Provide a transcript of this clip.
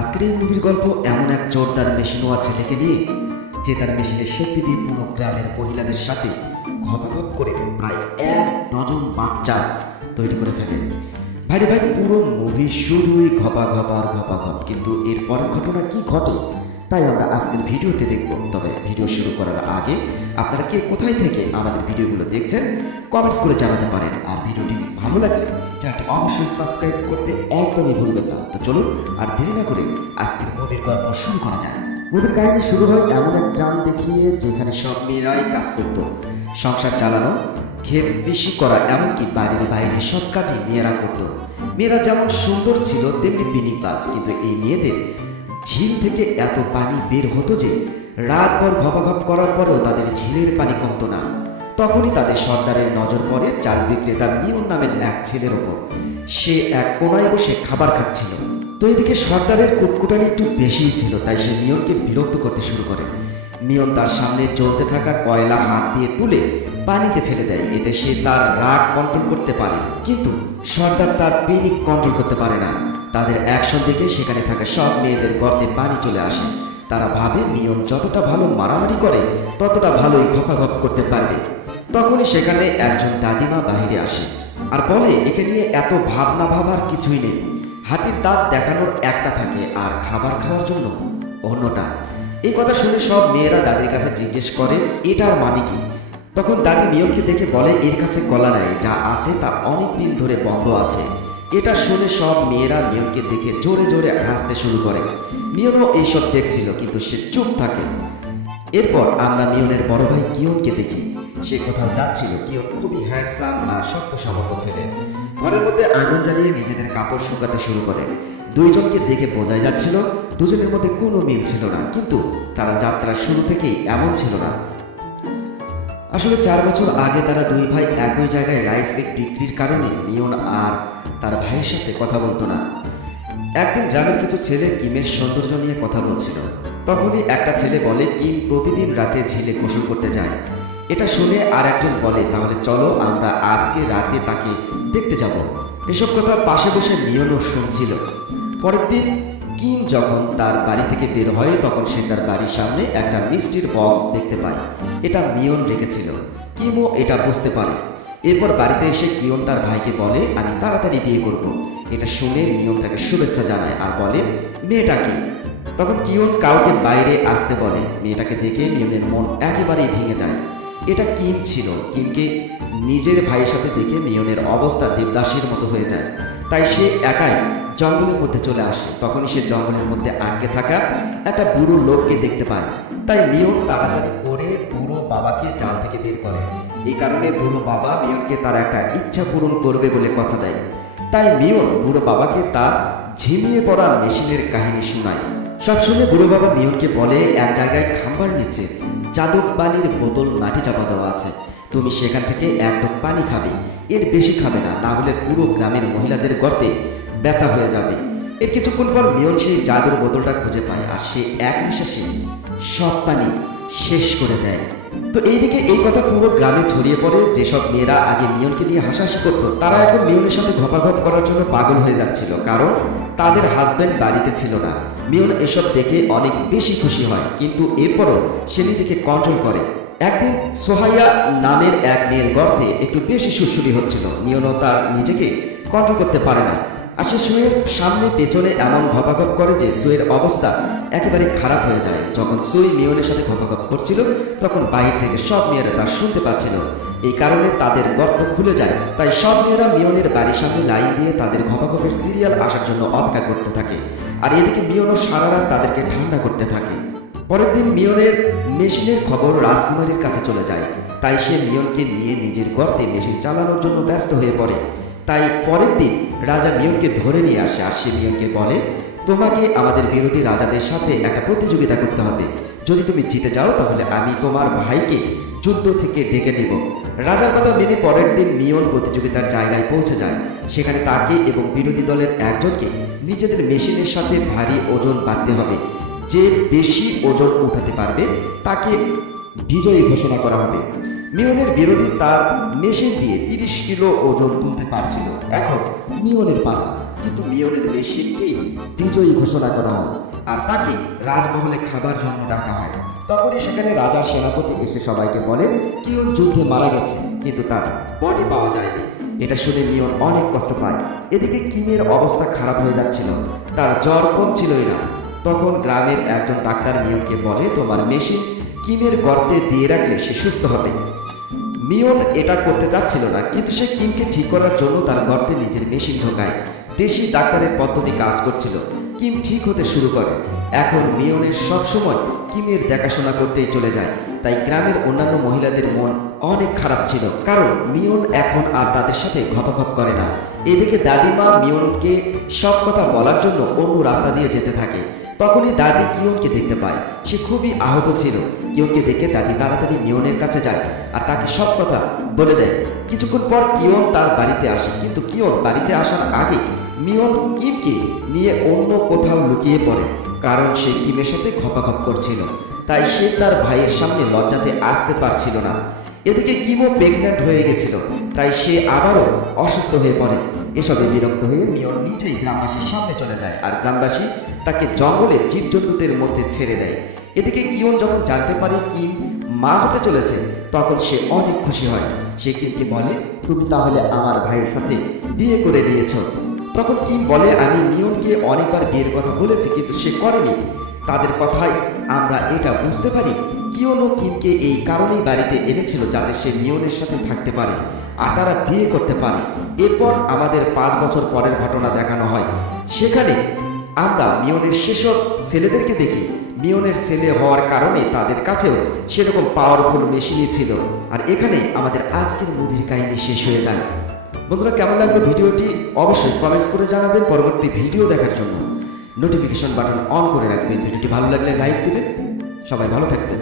আজকের এই মুভির গল্প এমন এক জোরদার মেশিনোয়া ছেলেকে নিয়ে, যে তার মেশিনের শক্তি দিয়ে পুরো গ্রামের মহিলাদের সাথে ঘপাঘপ করে প্রায় 1 ডজন বাচ্চা তৈরি করে ফেলে। ভাইরে ভাই, পুরো মুভি শুধুই ঘপাঘপ আর ঘপাঘপ, কিন্তু এর পরের ঘটনা কি ঘটে তাই আমরা আজকের ভিডিওতে দেখব। তবে ভিডিও শুরু করার আগে আপনারা কে কোথায় থেকে আমাদের ভিডিওগুলো দেখছেন কমেন্টস করে জানাতে পারেন। আর ভিডিওটি ভালো লাগলে চ্যানেলটি অবশ্যই সাবস্ক্রাইব করতে একদমই ভুলবেন না। তো চলুন আর দেরি না করে আজকের মুভির গল্প শুরু করা যায়। মুভির কাহিনী শুরু হয় এমন এক গ্রাম দেখিয়ে, যেখানে সব মেয়েরাই কাজ করত, সংসার চালানো, ক্ষেত কৃষি করা, এমনকি বাড়ির বাইরে সব কাজই মেয়েরা করত। মেয়েরা যেমন সুন্দর ছিল তেমনি বিনিবাস, কিন্তু এই মেয়েদের ঝিল থেকে এত পানি বের হতো যে রাতভর ঘপাঘপ করার পরেও তাদের ঝিলের পানি কমতো না। তখনই তাদের সর্দারের নজর পড়ে চাল বিক্রেতা মিয়ন নামের এক ছেলের ওপর। সে এক কোনায় বসে খাবার খাচ্ছিল। তো এদিকে সর্দারের কুটকুটানি একটু বেশিই ছিল, তাই সে মিয়নকে বিরক্ত করতে শুরু করে। মিয়ন তার সামনে জ্বলতে থাকা কয়লা হাত দিয়ে তুলে পানিতে ফেলে দেয়। এতে সে তার রাগ কন্ট্রোল করতে পারে, কিন্তু সর্দার তার পেনিক কন্ট্রোল করতে পারে না। তাদের অ্যাকশন দেখে সেখানে থাকা সব মেয়েদের গর্তে পানি চলে আসে। তারা ভাবে মিয়ন যতটা ভালো মারামারি করে ততটা ভালোই ঘপাঘপ করতে পারবে। তখনই সেখানে একজন দাদিমা বাহিরে আসে আর বলে, একে নিয়ে এত ভাবনা ভাবার কিছুই নেই। হাতির দাঁত দেখানোর একটা থাকে আর খাবার খাওয়ার জন্য অন্যটা। এই কথা শুনে সব মেয়েরা দাদির কাছে জিজ্ঞেস করে এটার মানে কি। তখন দাদি মিয়নকে দেখে বলে, এর কাছে গলা নাই, যা আছে তা অনেক দিন ধরে বন্ধ আছে। এটা শুনে সব মেয়েরা মিয়নকে দেখে জোরে জোরে হাসতে শুরু করে। মিয়নও এইসব দেখছিল, কিন্তু সে চুপ থাকে। এরপর আমরা মিয়নের বড় ভাই কিয়নকে দেখি। সে কোথাও যাচ্ছিল। কিয়ন খুবই হ্যান্ডসাম আর শক্ত সামর্থ ছেলে। ঘরের মধ্যে আগুন জ্বালিয়ে নিজেদের কাপড় শুকাতে শুরু করে। দুইজনকে দেখে বোঝাই যাচ্ছিল দুজনের মধ্যে কোনো মিল ছিল না, কিন্তু তারা যাত্রার শুরু থেকেই এমন ছিল না। আসলে 4 বছর আগে তারা দুই ভাই একই জায়গায় রাইস কেক বিক্রির কারণে মিয়ন আর তার ভাইয়ের সাথে কথা বলতো না। একদিন গ্রামের কিছু ছেলে কিমের সৌন্দর্য নিয়ে কথা বলছিল। তখনই একটা ছেলে বলে, কিম প্রতিদিন রাতে ঝিলে গোসল করতে যায়। এটা শুনে আর একজন বলে, তাহলে চলো আমরা আজকে রাতে তাকে দেখতে যাব। এসব কথা পাশে বসে মিয়নও শুনছিল। পরের দিন কিম যখন তার বাড়ি থেকে বের হয়, তখন সে তার বাড়ির সামনে একটা মিষ্টির বক্স দেখতে পায়। এটা মিয়ন রেখেছিল। কিমও এটা বুঝতে পারে। এরপর বাড়িতে এসে কিয়ন তার ভাইকে বলে, আমি তাড়াতাড়ি বিয়ে করব। এটা শুনে মিয়ন তাকে শুভেচ্ছা জানায় আর বলে, মেয়েটাকে। তখন কিয়ন কাউকে বাইরে আসতে বলে। মেয়েটাকে দেখে মিয়নের মন একেবারেই ভেঙে যায়। এটা কিম ছিল। কিমকে নিজের ভাইয়ের সাথে দেখে মিয়নের অবস্থা দেবদাসের মতো হয়ে যায়। তাই সে একাই জঙ্গলের মধ্যে চলে আসে। তখনই সে জঙ্গলের মধ্যে আটকে থাকা একটা বুড়ো লোককে দেখতে পায়। তাই মিয়ন তাড়াতাড়ি করে বুড়ো বাবাকে জাল থেকে বের করে। এই কারণে বুড়ো বাবা মিয়নকে তার একটা ইচ্ছা পূরণ করবে বলে কথা দেয়। তাই মিয়ন বুড়ো বাবাকে তার ঝিমিয়ে পড়া মেশিনের কাহিনী শোনায়। সব শুনে বুড়ো বাবা মিয়নকে বলে, এক জায়গায় খাম্বার নিচে জাদুক পানির বোতল মাটি চাপা দেওয়া আছে। তুমি সেখান থেকে এক ঢোক পানি খাবে, এর বেশি খাবে না, না হলে পুরো গ্রামের মহিলাদের গর্তে ব্যথা হয়ে যাবে। এর কিছুক্ষণ পর মিয়ন সেই জাদুর বোতলটা খুঁজে পায় আর সে এক নিঃশ্বাসে সব পানি শেষ করে দেয়। তো এইদিকে এই কথা পুরো গ্রামে ছড়িয়ে পড়ে। যেসব মেয়েরা আগে মিয়নকে নিয়ে হাসাহাসি করতো, তারা এখন মিয়নের সাথে ঘপাঘপ করার জন্য পাগল হয়ে যাচ্ছিল, কারণ তাদের হাজব্যান্ড বাড়িতে ছিল না। মিয়ন এসব দেখে অনেক বেশি খুশি হয়, কিন্তু এরপরও সে নিজেকে কন্ট্রোল করে। একদিন সোহাইয়া নামের এক মেয়ের গর্তে একটু বেশি সুরসুরি হচ্ছিল। মিয়নও তার নিজেকে কন্ট্রোল করতে পারে না, আর সে সুয়ের সামনে পেছনে এমন ঘপাঘপ করে যে সুয়ের অবস্থা একেবারে খারাপ হয়ে যায়। যখন সুই মিয়নের সাথে ঘপাঘপ করছিল, তখন বাহির থেকে সব মেয়েরা তা শুনতে পাচ্ছিল। এই কারণে তাদের গর্ত খুলে যায়। তাই সব মেয়েরা মিয়নের বাড়ির সামনে লাইন দিয়ে তাদের ঘপাঘপের সিরিয়াল আসার জন্য অপেক্ষা করতে থাকে। আর এদিকে মিয়নও সারা রাত তাদেরকে ঠান্ডা করতে থাকে। পরের দিন মিয়নের মেশিনের খবর রাজকুমারীর কাছে চলে যায়। তাই সে মিয়নকে নিয়ে নিজের গর্তে মেশিন চালানোর জন্য ব্যস্ত হয়ে পড়ে। তাই পরের দিন রাজা মিয়নকে ধরে নিয়ে আসে আর সে মিয়নকে বলে, তোমাকে আমাদের বিরোধী রাজাদের সাথে একটা প্রতিযোগিতা করতে হবে। যদি তুমি জিতে যাও তাহলে আমি তোমার ভাইকে যুদ্ধ থেকে ডেকে নেব। রাজার কথা মেনে পরের দিন মিয়ন প্রতিযোগিতার জায়গায় পৌঁছে যায়। সেখানে তাকে এবং বিরোধী দলের একজনকে নিজেদের মেশিনের সাথে ভারী ওজন বাঁধতে হবে। যে বেশি ওজন উঠাতে পারবে তাকে বিজয়ী ঘোষণা করা হবে। মিয়নের বিরোধী তার মেশিন দিয়ে 30 কিলো ওজন তুলতে পারছিল। এখন মিয়নের পালা। কিন্তু মিয়নের মেশিনকে বিজয়ী ঘোষণা করা হয় আর তাকে রাজমহলে খাবার জন্য ডাকা হয়। তখনই সেখানে রাজার সেনাপতি এসে সবাইকে বলে কিয়ন যুদ্ধে মারা গেছে, কিন্তু তার বডি পাওয়া যায়নি। এটা শুনে মিয়ন অনেক কষ্ট পায়। এদিকে কিমের অবস্থা খারাপ হয়ে যাচ্ছিল, তার জ্বর কমছিলই না। তখন গ্রামের একজন ডাক্তার মিয়নকে বলে তোমার মেশিন কিমের গর্তে দিয়ে রাখলে সে সুস্থ হবে। মিয়ন এটা করতে চাচ্ছিল না, কিন্তু সে কিমকে ঠিক করার জন্য তার গর্তে নিজের মেশিন ঢোকায়। দেশি ডাক্তারের পদ্ধতি কাজ করছিল, কিম ঠিক হতে শুরু করে। এখন মিয়নের সবসময় কিমের দেখাশোনা করতেই চলে যায়। তাই গ্রামের অন্যান্য মহিলাদের মন অনেক খারাপ ছিল, কারণ মিয়ন এখন আর তাদের সাথে ঘপাঘপ করে না। এদিকে দাদিমা মিয়নকে সব কথা বলার জন্য অন্য রাস্তা দিয়ে যেতে থাকে। তখনই দাদি কিয়নকে দেখতে পায়, সে খুবই আহত ছিল। কিয়নকে দেখে দাদি তাড়াতাড়ি মিয়নের কাছে যায় আর তাকে সব কথা বলে দেয়। কিছুক্ষণ পর কিয়ন তার বাড়িতে আসে, কিন্তু কিয়ন বাড়িতে আসার আগে মিয়ন কিমকে নিয়ে অন্য কোথাও লুকিয়ে পড়ে, কারণ সে কিমের সাথে ঘপাঘপ করছিল। তাই সে তার ভাইয়ের সামনে লজ্জাতে আসতে পারছিল না। এদিকে কিমও প্রেগন্যান্ট হয়ে গেছিল, তাই সে আবারও অসুস্থ হয়ে পড়ে। এসবে বিরক্ত হয়ে মিয়ন নিজেই গ্রামবাসীর সামনে চলে যায় আর গ্রামবাসী তাকে জঙ্গলে জীবজন্তুদের মধ্যে ছেড়ে দেয়। এদিকে কিয়ন যখন জানতে পারে কিম মা হতে চলেছে, তখন সে অনেক খুশি হয়। সে কিমকে বলে তুমি তাহলে আমার ভাইয়ের সাথে বিয়ে করে নিয়েছ। তখন কিম বলে আমি মিয়নকে অনেকবার বিয়ের কথা বলেছি, কিন্তু সে করেনি। তাদের কথায় আমরা এটা বুঝতে পারি কিয়নও কিমকে এই কারণেই বাড়িতে এনেছিল যাতে সে মিয়নের সাথে থাকতে পারে আর তারা বিয়ে করতে পারে। এরপর আমাদের 5 বছর পরের ঘটনা দেখানো হয়। সেখানে আমরা মিয়নের সেসব ছেলেদেরকে দেখি। মিয়নের ছেলে হওয়ার কারণে তাদের কাছেও সেরকম পাওয়ারফুল মেশিনই ছিল। আর এখানে আমাদের আজকের মুভির কাহিনী শেষ হয়ে যায়। বন্ধুরা, কেমন লাগলো ভিডিওটি অবশ্যই কমেন্টস করে জানাবেন। পরবর্তী ভিডিও দেখার জন্য নোটিফিকেশন বাটন অন করে রাখবেন। ভিডিওটি ভালো লাগলে লাইক দিবেন। সবাই ভালো থাকবেন।